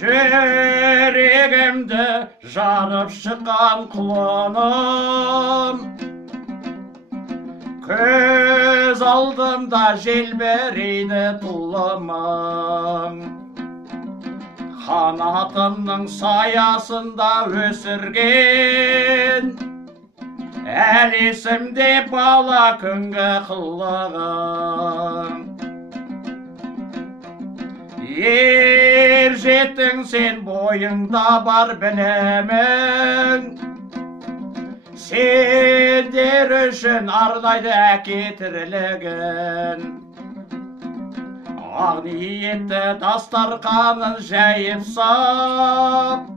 жүрегімді жарып шыққан құлыным, көз алдымда желбірейді тұлымың. Қанатымның саясында өсірген, әл есімде бала күнгі қылығың. Ер жеттің сен, бойыңда бар білемің, сендер үшін арнайды әке тірлігін. Ақ ниетті дастарқанын жайып сап,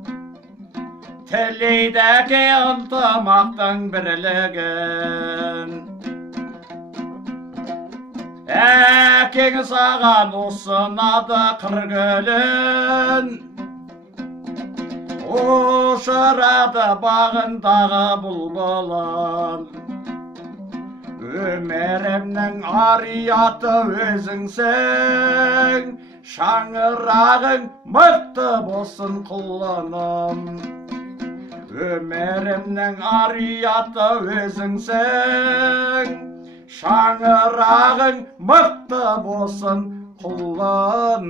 тілейді әке ынтымақтың бірлігін. Әкең саған ұсынады қыр гүлін, ұшырады бағындағы бұлбұлын. Өмірімнің ар-ұяты өзіңсің, шаңырағың мықты болсын құлыным. Өмірімнің ар-ұяты өзіңсің, шаңырағың мықты болсын құлыным.